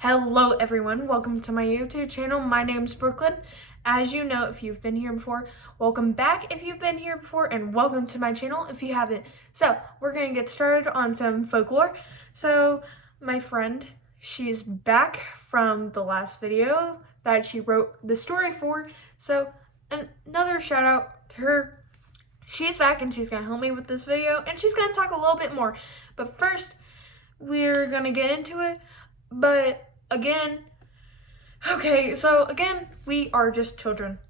Hello everyone, welcome to my YouTube channel. My name's Brooklyn. As you know, if you've been here before, welcome back if you've been here before, and welcome to my channel if you haven't. So, we're gonna get started on some folklore. So, my friend, she's back from the last video that she wrote the story for. So, another shout out to her. She's back and she's gonna help me with this video, and she's gonna talk a little bit more. But first, we're gonna get into it. But again, we are just children,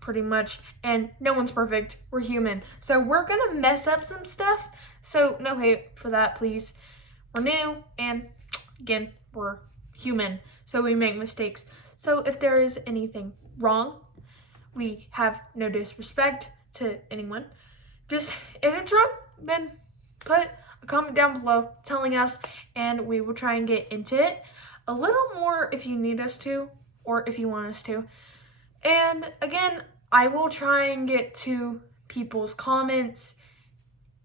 pretty much, and no one's perfect. We're human. So we're gonna mess up some stuff. So no hate for that, please. We're new, and again, we're human. So we make mistakes. So if there is anything wrong, we have no disrespect to anyone. Just, if it's wrong, then put a comment down below telling us, and we will try and get into it a little more if you need us to, or if you want us to. And again, I will try and get to people's comments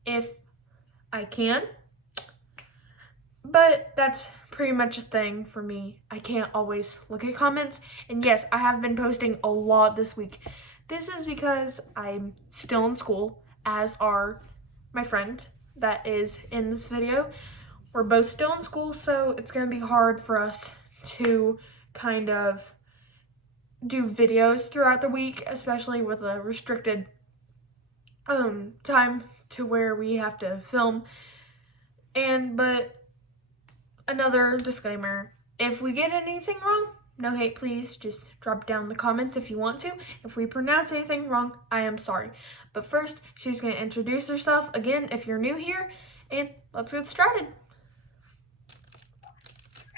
if I can, but that's pretty much a thing for me. I can't always look at comments, and yes, I have been posting a lot this week. This is because I'm still in school, as are my friend that is in this video. We're both still in school, so it's going to be hard for us to kind of do videos throughout the week, especially with a restricted time to where we have to film. But another disclaimer, if we get anything wrong, no hate, please. Just drop down in the comments if you want to. If we pronounce anything wrong, I am sorry. But first, she's going to introduce herself again if you're new here, and let's get started.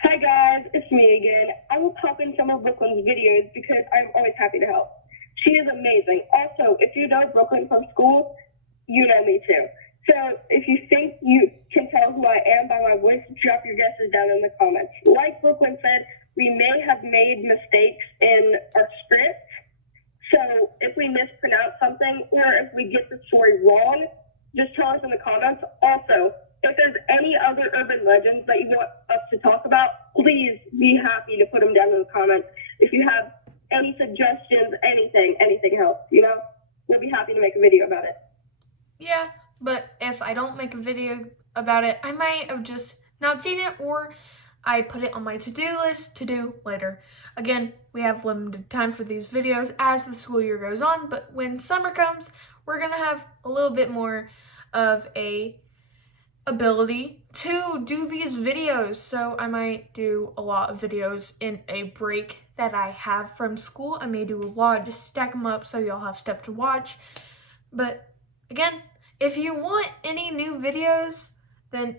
Hi guys, it's me again. I will pop in some of Brooklyn's videos because I'm always happy to help. She is amazing. Also, if you know Brooklyn from school, you know me too. So if you think you can tell who I am by my voice, drop your guesses down in the comments. Like Brooklyn said, we may have made mistakes in our script. So if we mispronounce something or if we get the story wrong, just tell us in the comments. Also, if there's any other urban legends that you want us to talk about, please be happy to put them down in the comments. If you have any suggestions, anything helps, we'll be happy to make a video about it. Yeah, but if I don't make a video about it, I might have just not seen it, or I put it on my to-do list to do later. Again, we have limited time for these videos as the school year goes on, but when summer comes, we're gonna have a little bit more of a ability to do these videos. So I might do a lot of videos in a break that I have from school. I may do a lot, just stack them up so y'all have stuff to watch. But again, if you want any new videos, then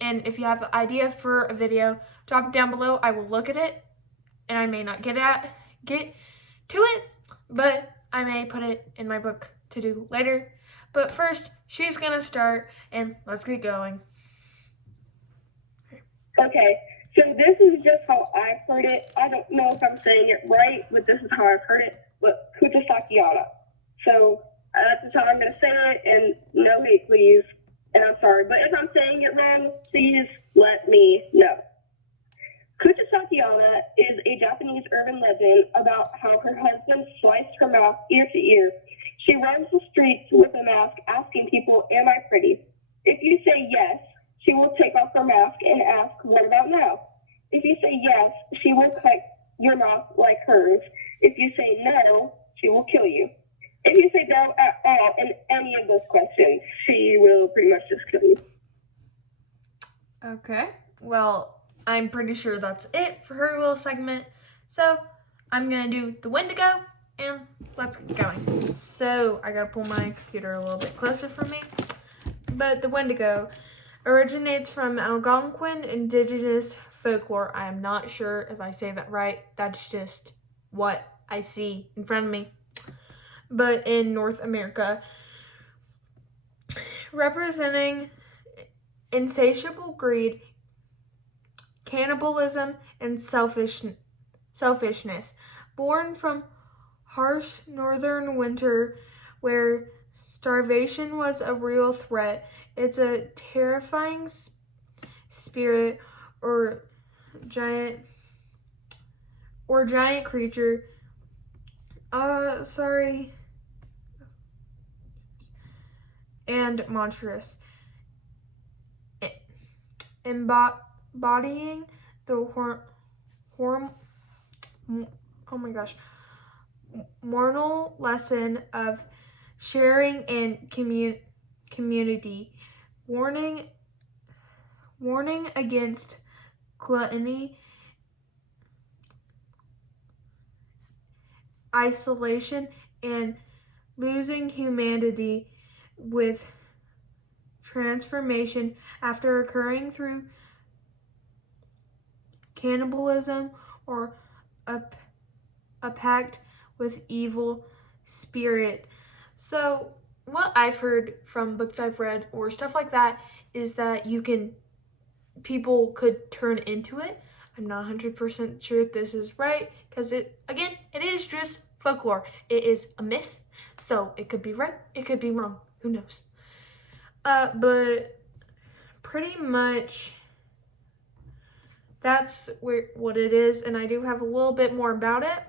and if you have an idea for a video, drop it down below. I will look at it, and I may not get to it, but I may put it in my book to do later. But first, she's gonna start, and let's get going. Okay, so this is just how I've heard it. I don't know if I'm saying it right, but this is how I've heard it. But Kutasakiana. So that's just how I'm gonna say it, and no hate, please. And I'm sorry, but if I'm saying it wrong, please let me know. Kutasakiana is a Japanese urban legend about how her husband sliced her mouth ear to ear. She roams the streets with a mask asking people, "Am I pretty?" If you say yes, she will take off her mask and ask, "What about now?" If you say yes, she will cut your mouth like hers. If you say no, she will kill you. If you say no at all in any of those questions, she will pretty much just kill you. Okay, well, I'm pretty sure that's it for her little segment. So I'm gonna do the Wendigo, and let's get going. So I gotta pull my computer a little bit closer for me. But the Wendigo originates from Algonquin indigenous folklore. I am not sure if I say that right. That's just what I see in front of me. But in North America, representing insatiable greed, cannibalism, and selfishness. Born from harsh northern winter where starvation was a real threat, it's a terrifying spirit or giant creature. And monstrous, embodying the moral lesson of sharing and community, warning against gluttony, isolation, and losing humanity with transformation after occurring through cannibalism or a pact with evil spirit. So what I've heard from books I've read or stuff like that is that people could turn into it. I'm not 100% sure if this is right because it is just folklore. It is a myth, so it could be right, it could be wrong. Who knows? But pretty much that's what it is, and I do have a little bit more about it.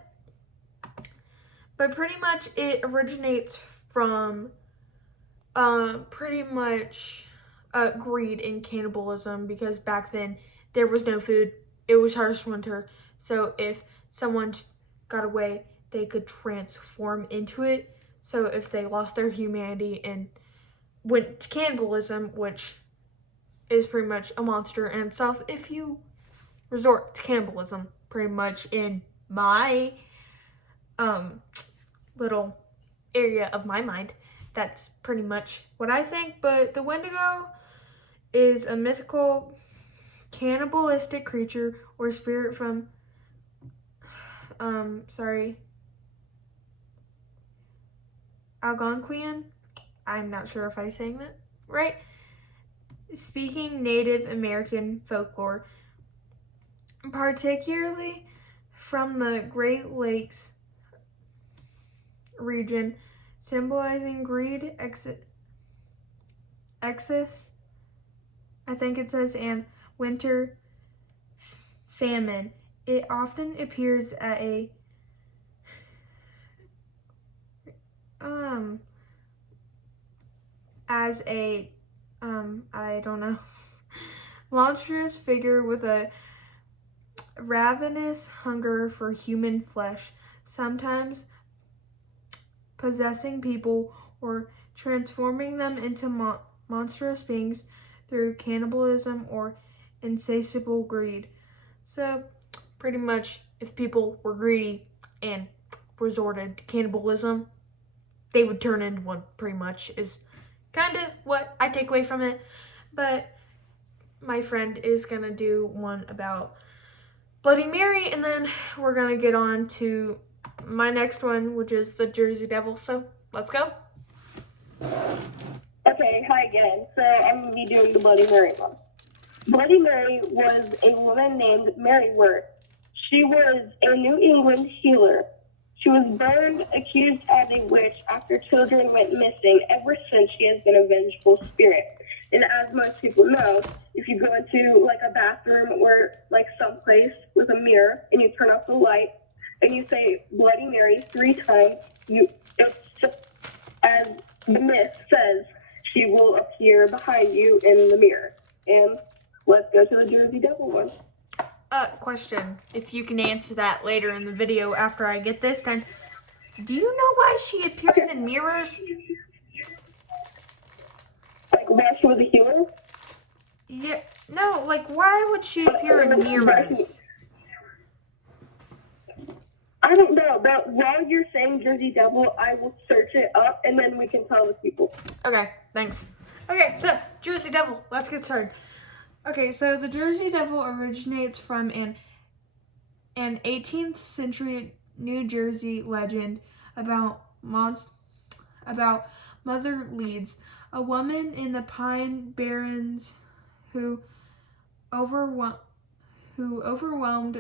But pretty much it originates from pretty much greed and cannibalism, because back then there was no food. It was harsh winter. So if someone just got away, they could transform into it. So if they lost their humanity and went to cannibalism, which is pretty much a monster in itself, if you resort to cannibalism, pretty much in my little area of my mind, that's pretty much what I think. But the Wendigo is a mythical cannibalistic creature or spirit from Algonquian. I'm not sure if I'm saying that right. Speaking Native American folklore, particularly from the Great Lakes region, symbolizing greed, excess, I think it says, and winter famine. It often appears at a as a I don't know, monstrous figure with a ravenous hunger for human flesh, sometimes possessing people or transforming them into monstrous beings through cannibalism or insatiable greed. So pretty much if people were greedy and resorted to cannibalism, they would turn into one, pretty much, is kind of what I take away from it. But my friend is gonna do one about Bloody Mary, and then we're gonna get on to my next one, which is the Jersey Devil. So let's go. Okay, hi again. So I'm gonna be doing the Bloody Mary one. Bloody Mary was a woman named Mary Worth. She was a New England healer. She was burned, accused as a witch after children went missing. Ever since, she has been a vengeful spirit. And as most people know, if you go into like a bathroom or like someplace with a mirror and you turn off the light and you say Bloody Mary 3 times, as the myth says, she will appear behind you in the mirror. And let's go to the Jersey Devil one. Question. If you can answer that later in the video after I get this done. Do you know why she appears in mirrors? Like why she was a healer? Yeah. No, like why would she appear in mirrors? I don't know, but while you're saying Jersey Devil, I will search it up and then we can tell the people. Okay, thanks. Okay, so Jersey Devil, let's get started. Okay, so the Jersey Devil originates from an 18th century New Jersey legend about Mother Leeds, a woman in the Pine Barrens who overwhelmed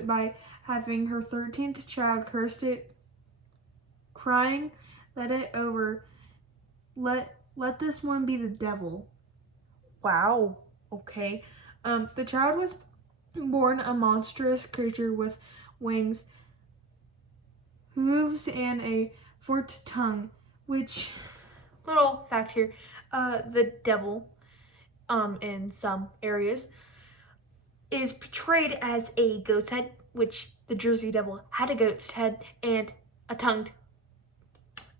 by having her 13th child cursed it, crying, let this one be the devil. Wow. Okay. The child was born a monstrous creature with wings, hooves, and a forked tongue, which, little fact here, the devil, in some areas, is portrayed as a goat's head, which the Jersey Devil had a goat's head and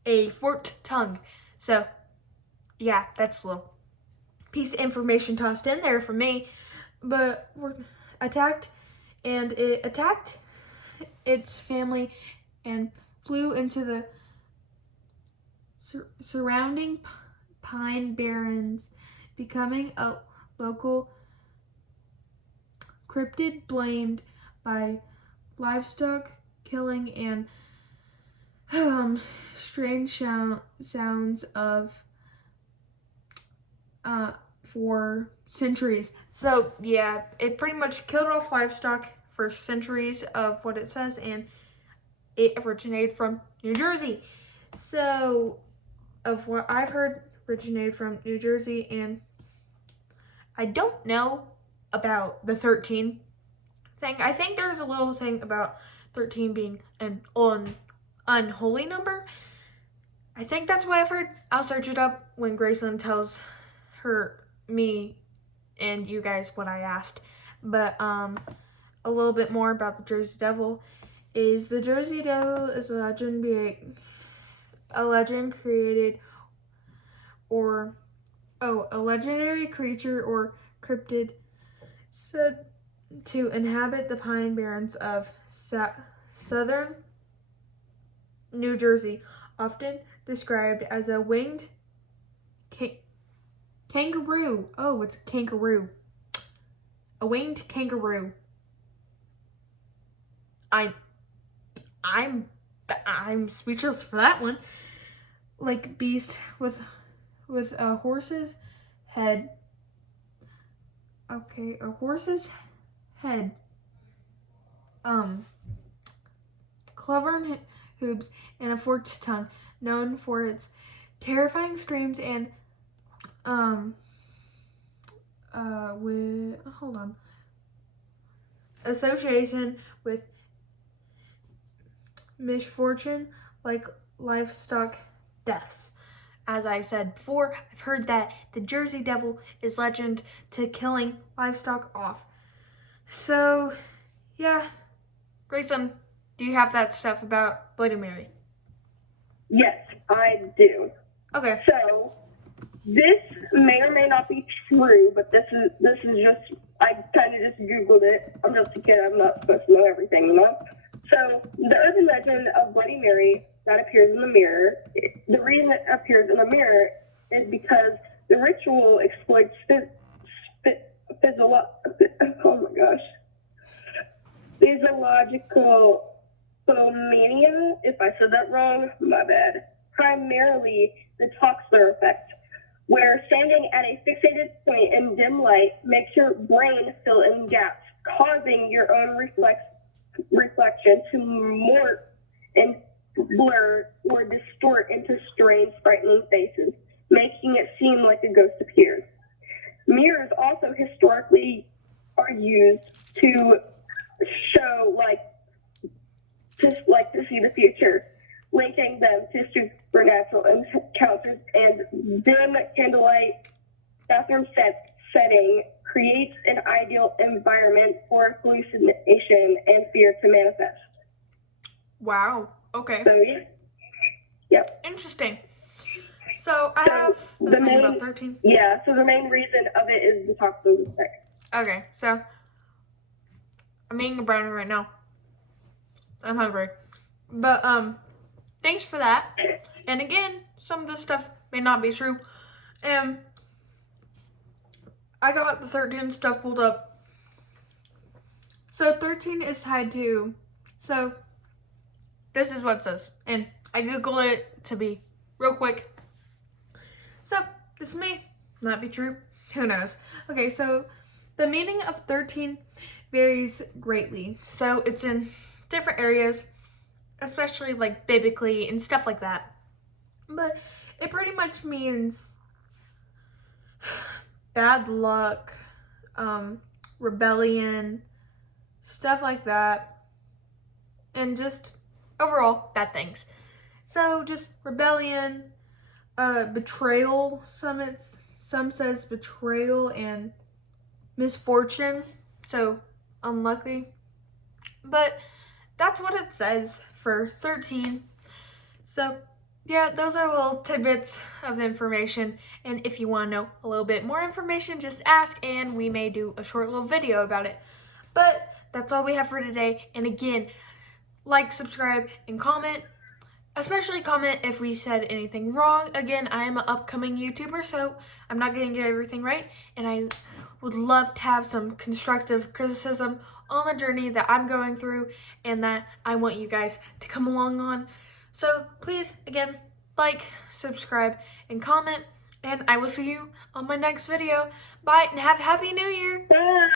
a forked tongue. So, yeah, that's a little piece of information tossed in there for me. But we're attacked, and it attacked its family and flew into the surrounding pine barrens, becoming a local cryptid blamed by livestock killing and strange sounds of for centuries. So yeah, it pretty much killed off livestock for centuries of what it says, and it originated from New Jersey. So of what I've heard, originated from New Jersey, and I don't know about the 13 thing. I think there's a little thing about 13 being an unholy number. I think that's what I've heard. I'll search it up when Graceland tells me and you guys what I asked. But a little bit more about the Jersey Devil is the Jersey Devil is a legend created or a legendary creature or cryptid said to inhabit the pine barrens of southern New Jersey, often described as a winged kangaroo. Oh, it's a kangaroo. A winged kangaroo. I'm speechless for that one. Like beast with a horse's head. Okay, a horse's head. Cloven hooves and a forked tongue, known for its terrifying screams and association with misfortune like livestock deaths. As I said before, I've heard that the Jersey Devil is legend to killing livestock off. So, yeah. Grayson, do you have that stuff about Bloody Mary? Yes, I do. Okay. So this may or may not be true, but this is just, I kind of just Googled it. I'm just a kid. I'm not supposed to know everything, you know? So the urban legend of Bloody Mary that appears in the mirror, the reason it appears in the mirror is because the ritual exploits physiological phomania, if I said that wrong, my bad. Primarily the Toxler effect, where standing at a fixated point in dim light makes your brain fill in gaps, causing your own reflection to morph and blur or distort into strange, frightening faces, making it seem like a ghost appears. Mirrors also historically are used to show, to see the future, linking them to supernatural encounters, and dim candlelight bathroom setting creates an ideal environment for hallucination and fear to manifest. Wow. Okay. So, yeah. Yep. Interesting. So I have the thing about 13. Yeah, so the main reason of it is the toxic effect. Okay, so I'm eating a brownie right now. I'm hungry. But thanks for that. And again, some of this stuff may not be true. And I got the 13 stuff pulled up. So 13 is tied to, so this is what it says. And I Googled it to be real quick. So this may not be true. Who knows? Okay, so the meaning of 13 varies greatly. So it's in different areas, especially like biblically and stuff like that. But it pretty much means bad luck, rebellion, stuff like that, and just overall bad things. So just rebellion, betrayal. Some says betrayal and misfortune. So unlucky. But that's what it says for 13. So yeah, those are little tidbits of information. And if you want to know a little bit more information, just ask and we may do a short little video about it. But that's all we have for today. And again, like, subscribe, and comment. Especially comment if we said anything wrong. Again, I am an upcoming YouTuber, so I'm not going to get everything right. And I would love to have some constructive criticism on the journey that I'm going through and that I want you guys to come along on. So please, again, like, subscribe, and comment. And I will see you on my next video. Bye, and have a Happy New Year! Bye.